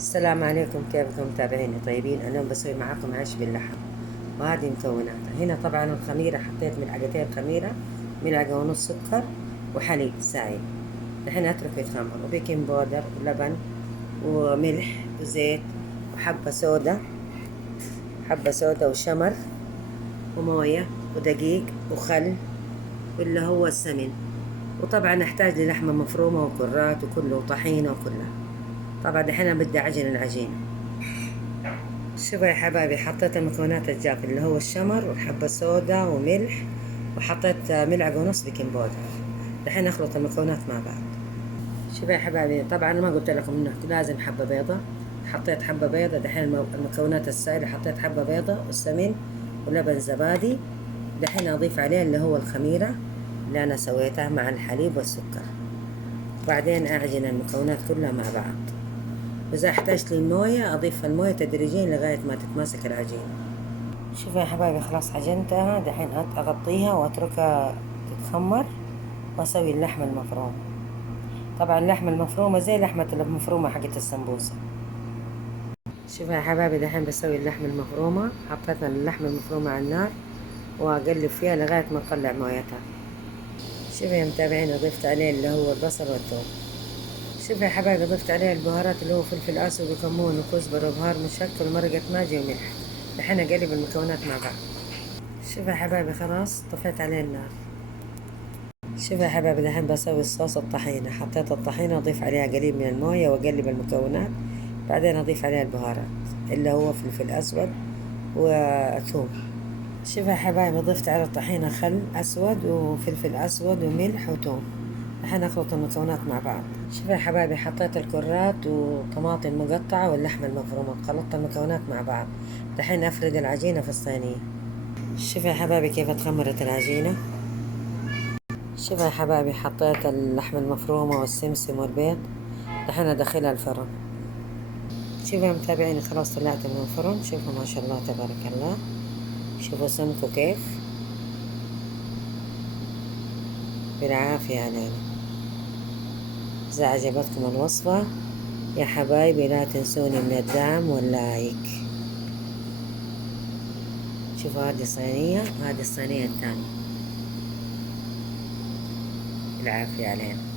السلام عليكم، كيفكم متابعيني طيبين؟ اليوم بسوي معاكم عيش باللحم، وهذه مكوناتها. هنا طبعا الخميرة حطيت ملعقتين خميرة، ملعقة ونص سكر، وحليب سايل. الحين اتركه يتخمر، وبيكنج بودر ولبن وملح وزيت وحبة سودا، حبة سودا وشمر وموية ودقيق وخل واللي هو السمن. وطبعا احتاج للحمة مفرومة وكرات وكله وطحينة وكلها. طبعا الحين بدي اعجن العجينة. شوفوا يا حبايبي، حطيت المكونات الجاف اللي هو الشمر والحبة سودا وملح، وحطيت ملعقة ونص بيكنج بودر. دحين اخلط المكونات مع بعض. شوفوا يا حبايبي، طبعا ما قلت لكم انه لازم حبة بيضة. حطيت حبة بيضة. دحين المكونات السائلة حطيت حبة بيضة والسمن ولبن زبادي. دحين اضيف عليه اللي هو الخميرة اللي انا سويتها مع الحليب والسكر. وبعدين اعجن المكونات كلها مع بعض، وإذا احتجت للموية أضيف الموية تدريجيا لغاية ما تتماسك العجينة. شوفوا يا حبايبي، خلاص عجنتها. دحين أغطيها وأتركها تتخمر، وأسوي اللحمة المفرومة. طبعا اللحمة المفرومة زي لحمة المفرومة حقت السمبوسة. شوفوا يا حبايبي، دحين بسوي اللحمة المفرومة. حطيت اللحمة المفرومة على النار وأقلب فيها لغاية ما تطلع مويتها. شوفوا يا متابعين، ضفت عليه اللي هو البصل والثوم. شوفوا يا حبايبي، ضفت عليه البهارات اللي هو فلفل اسود وكمون وكزبره وبهار مشكل ومرقة ماجي وملح. دحين اقلب المكونات مع بعض. شوفوا يا حبايبي، خلاص طفيت عليه النار. شوفوا يا حبايبي، دحين بسوي الصوص الطحينة. حطيت الطحينة واضيف عليها قليل من الموية واقلب المكونات. بعدين اضيف عليها البهارات اللي هو فلفل اسود وثوم. شوفوا يا حبايبي، ضفت على الطحينة خل اسود وفلفل اسود وملح وثوم. الحين اخلط المكونات مع بعض. شوفوا يا حبايبي، حطيت الكرات وطماطم مقطعة واللحمة المفرومة، خلطت المكونات مع بعض. الحين افرد العجينة في الصينية. شوفوا يا حبايبي كيف تخمرت العجينة. شوفوا يا حبايبي، حطيت اللحمة المفرومة والسمسم والبيض. الحين ادخلها الفرن. شوفوا يا متابعيني، خلاص طلعت من الفرن. شوفوا ما شاء الله تبارك الله. شوفوا سمكوا كيف، بالعافية علينا. إذا عجبتكم الوصفة يا حبايبي لا تنسوني من الدعم واللايك. شوفوا هذه صينية وهذه الصينية الثانية. العافية علينا.